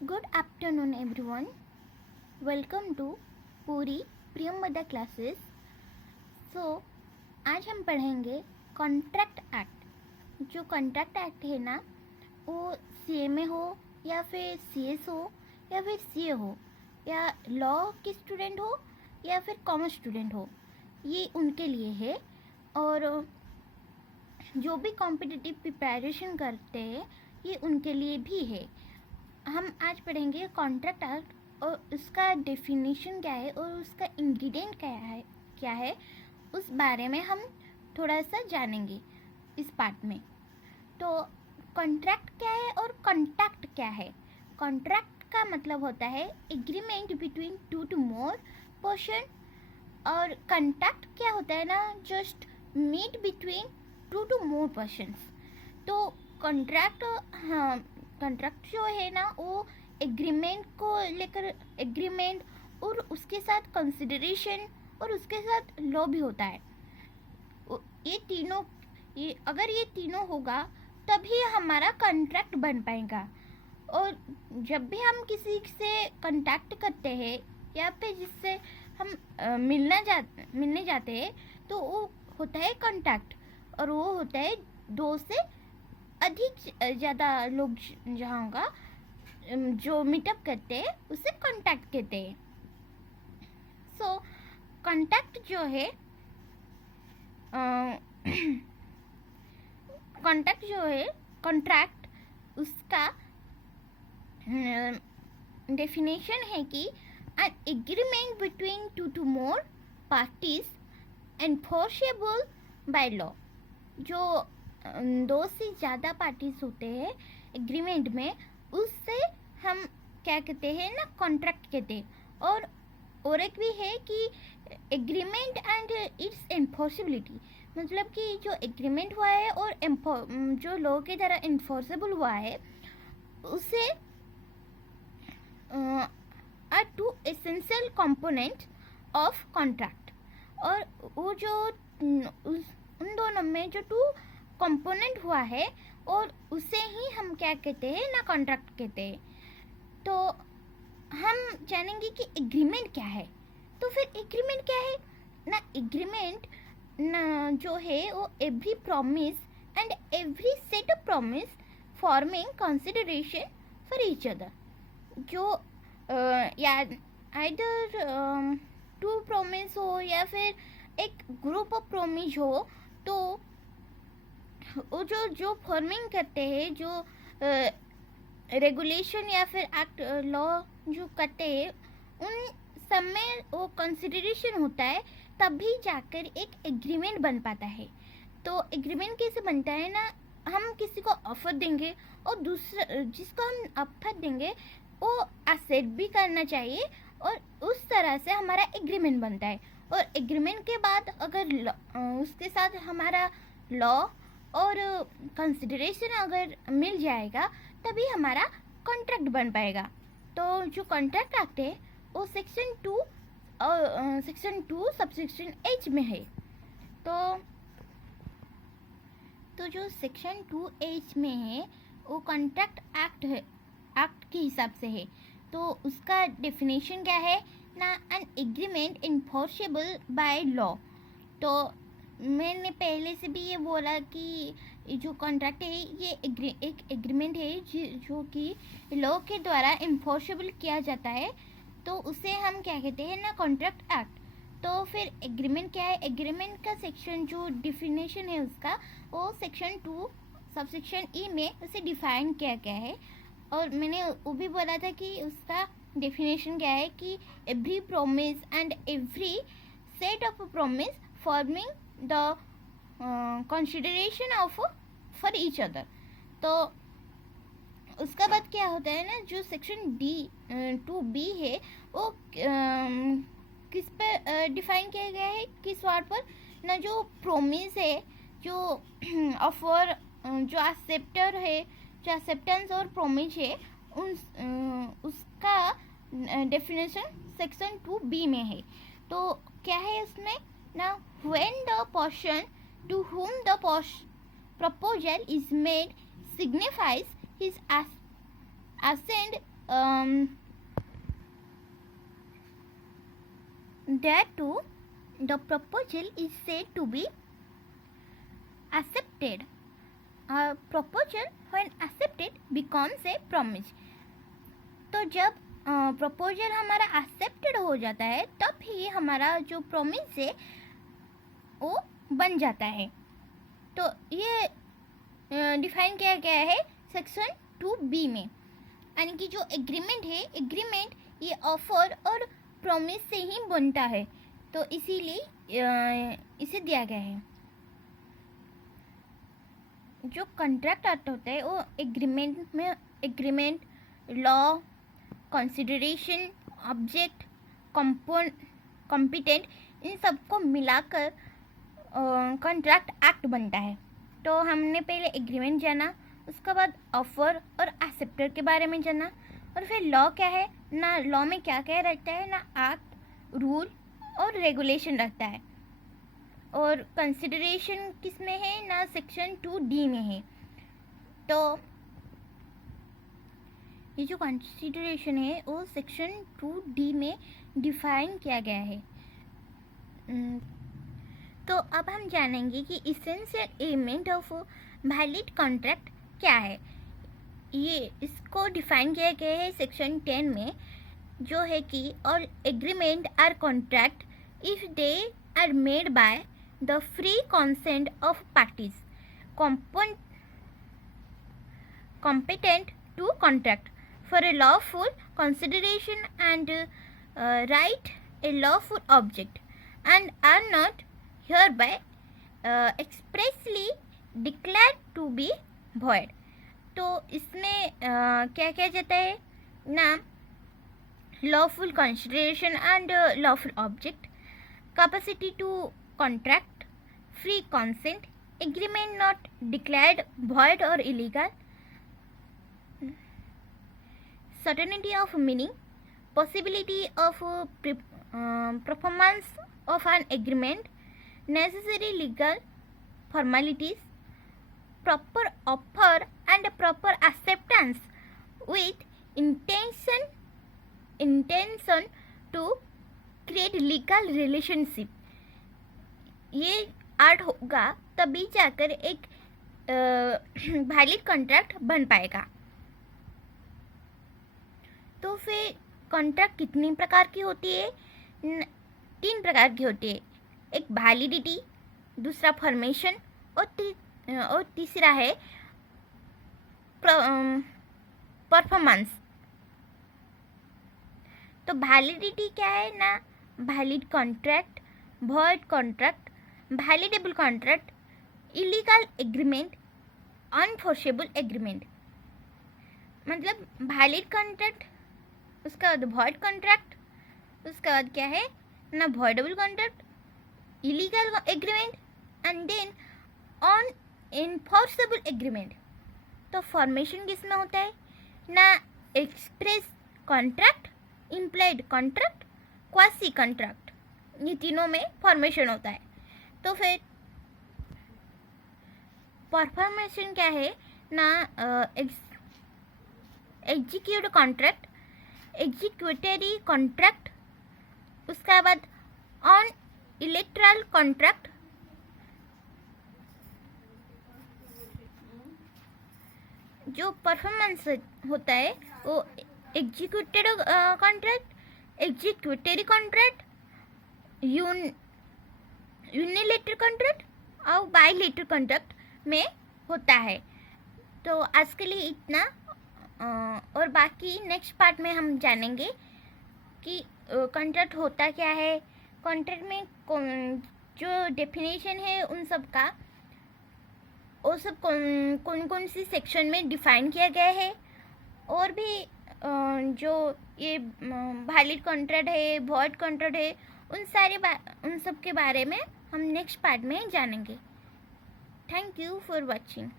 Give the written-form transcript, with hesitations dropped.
Good afternoon, everyone. Welcome to पूरी Priyamda classes. आज हम पढ़ेंगे कॉन्ट्रैक्ट एक्ट. जो कॉन्ट्रैक्ट एक्ट है ना, वो सीए में हो या फिर सीएस हो या फिर सीए हो या लॉ के स्टूडेंट हो या फिर कॉमर्स स्टूडेंट हो, ये उनके लिए है. और जो भी कॉम्पिटिटिव प्रिपरेशन करते हैं, ये उनके लिए भी है. हम आज पढ़ेंगे कॉन्ट्रैक्ट एक्ट और उसका डेफिनेशन क्या है और उसका इंग्रेडिएंट क्या है उस बारे में हम थोड़ा सा जानेंगे इस पार्ट में. तो कॉन्ट्रैक्ट क्या है और कॉन्ट्रैक्ट क्या है. कॉन्ट्रैक्ट का मतलब होता है agreement between two to more person. और कॉन्ट्रैक्ट क्या होता है ना, just meet between two to more persons. तो कॉन्ट्रैक्ट, हाँ, कॉन्ट्रैक्ट जो है ना, वो एग्रीमेंट को लेकर एग्रीमेंट और उसके साथ कंसिडरेशन और उसके साथ लॉ भी होता है. ये तीनों, अगर ये तीनों होगा तभी हमारा कॉन्ट्रैक्ट बन पाएगा. और जब भी हम किसी से कॉन्टैक्ट करते हैं या फिर जिससे हम मिलने जाते हैं, तो वो होता है कॉन्टैक्ट. और वो होता है दो से अधिक ज़्यादा लोग जहाँ होगा जो मीटअप करते हैं उसे कॉन्टैक्ट कहते हैं. सो कॉन्टैक्ट जो है, कॉन्टैक्ट जो है, कॉन्ट्रैक्ट, उसका डेफिनेशन है कि an agreement between two to more parties enforceable by law. जो दो से ज़्यादा पार्टीज होते हैं एग्रीमेंट में, उससे हम क्या कहते हैं ना, कॉन्ट्रैक्ट कहते हैं. और एक भी है कि एग्रीमेंट एंड इट्स एनफोर्सिबिलिटी, मतलब कि जो एग्रीमेंट हुआ है और जो लॉ के द्वारा इन्फोर्सेबल हुआ है, उसे are two essential component of contract. और वो जो उन दोनों में जो टू कंपोनेंट हुआ है, और उसे ही हम क्या कहते हैं ना, कॉन्ट्रैक्ट कहते हैं. तो हम जानेंगे कि एग्रीमेंट क्या है. तो फिर एग्रीमेंट क्या है ना, एग्रीमेंट ना जो है वो every promise and every set of promise forming consideration for each other. जो या आइदर टू प्रॉमिस हो या फिर एक ग्रुप ऑफ प्रॉमिस हो, तो वो जो फॉर्मिंग करते हैं, जो रेगुलेशन या फिर एक्ट लॉ जो करते हैं, उन सब में वो कंसिडरेशन होता है, तभी जाकर एक एग्रीमेंट बन पाता है. तो एग्रीमेंट कैसे बनता है ना, हम किसी को ऑफर देंगे और दूसरा जिसको हम ऑफर देंगे वो एक्सेप्ट भी करना चाहिए, और उस तरह से हमारा एग्रीमेंट बनता है. और एग्रीमेंट के बाद अगर उसके साथ हमारा लॉ और कंसिडरेशन अगर मिल जाएगा, तभी हमारा कॉन्ट्रैक्ट बन पाएगा. तो जो कॉन्ट्रैक्ट एक्ट है वो सेक्शन 2 सबसेक्शन H में है. तो जो सेक्शन 2H में है वो कॉन्ट्रैक्ट एक्ट है, एक्ट के हिसाब से है. तो उसका डेफिनेशन क्या है ना, an agreement enforceable by law. तो मैंने पहले से भी ये बोला कि जो कॉन्ट्रैक्ट है ये एक एग्रीमेंट है जो कि लॉ के द्वारा इन्फोर्सेबल किया जाता है. तो उसे हम क्या कहते हैं ना, कॉन्ट्रैक्ट एक्ट. तो फिर एग्रीमेंट क्या है, एग्रीमेंट का सेक्शन जो डिफिनेशन है उसका, वो सेक्शन 2 सबसेक्शन E में उसे डिफाइन किया गया है. और मैंने वो भी बोला था कि उसका डेफिनेशन क्या है कि every promise and every set of promise forming the consideration of for each other. तो उसका बाद क्या होता है ना, जो सेक्शन 2B है वो किस पे डिफाइन किया गया है, किस वर्ड पर ना, जो प्रोमिस है, जो ऑफर, जो एक्सेप्टर है, जो एक्सेप्टेंस और प्रोमिस है, उसका डेफिनेशन सेक्शन 2B में है. तो क्या है उसमें ना, when the person to whom the proposal is made signifies his assent there too the proposal is said to be accepted. A proposal when accepted becomes a promise. तो जब proposal हमारा एक्सेप्टेड हो जाता है तब ही हमारा जो प्रॉमिस है वो बन जाता है. तो ये डिफाइन किया गया है सेक्शन 2B में. यानी कि जो एग्रीमेंट है, एग्रीमेंट ये ऑफर और प्रॉमिस से ही बनता है, तो इसीलिए इसे दिया गया है. जो कॉन्ट्रैक्ट एक्ट होता है वो एग्रीमेंट में agreement, law, consideration, object, competent, इन सबको मिलाकर कॉन्ट्रैक्ट एक्ट बनता है. तो हमने पहले एग्रीमेंट जाना, उसके बाद ऑफर और एक्सेप्टर के बारे में जाना, और फिर लॉ क्या है ना, लॉ में क्या क्या रहता है ना, एक्ट, रूल और रेगुलेशन रहता है. और कंसिडरेशन किस में है ना, सेक्शन 2D में है. तो ये जो कंसिडरेशन है वो सेक्शन 2D में डिफाइन किया गया है. तो अब हम जानेंगे कि essential element of valid contract क्या है. ये इसको डिफाइन किया गया है सेक्शन 10 में, जो है कि all agreement are contract if they are made by the free consent of parties competent to contract for a lawful consideration and right a lawful object and are not hereby expressly declared to be void. तो इसमें क्या क्या जाता है ना, lawful consideration and lawful object, capacity to contract, free consent, agreement not declared void or illegal, certainty of meaning, possibility of performance of an agreement, necessary legal formalities, proper offer and proper acceptance with intention to create legal relationship. ये art होगा तभी जाकर एक valid contract बन पाएगा. तो फिर contract कितनी प्रकार की होती है? 3 प्रकार की होती है. एक वैलिडिटी, दूसरा फॉर्मेशन और तीसरा है परफॉर्मेंस. तो वैलिडिटी क्या है ना, valid contract, void contract, validable contract, illegal agreement, unenforceable agreement. मतलब वैलिड कॉन्ट्रैक्ट, उसके बाद वॉइड कॉन्ट्रैक्ट, उसके बाद क्या है ना voidable contract, illegal agreement and then unenforceable agreement. तो फॉर्मेशन किस में होता है ना, express contract, implied contract, quasi contract, ये तीनों में फॉर्मेशन होता है. तो फिर परफॉर्मेशन क्या है ना, एग्जीक्यूट कॉन्ट्रैक्ट, एग्जीक्यूटरी कॉन्ट्रैक्ट, उसके बाद ऑन इलेक्ट्रल कॉन्ट्रैक्ट, जो परफॉर्मेंस होता है वो executed contract, executory contract, unilateral contract और बायलेटरल कॉन्ट्रैक्ट में होता है. तो आज के लिए इतना, और बाकी नेक्स्ट पार्ट में हम जानेंगे कि कॉन्ट्रैक्ट होता क्या है, कॉन्ट्रैक्ट में जो डेफिनेशन है उन सब का, वो सब कौन कौन सी सेक्शन में डिफाइन किया गया है, और भी जो ये वैलिड कॉन्ट्रैक्ट है, वॉइड कॉन्ट्रैक्ट है, उन सब के बारे में हम नेक्स्ट पार्ट में जानेंगे. Thank you for watching.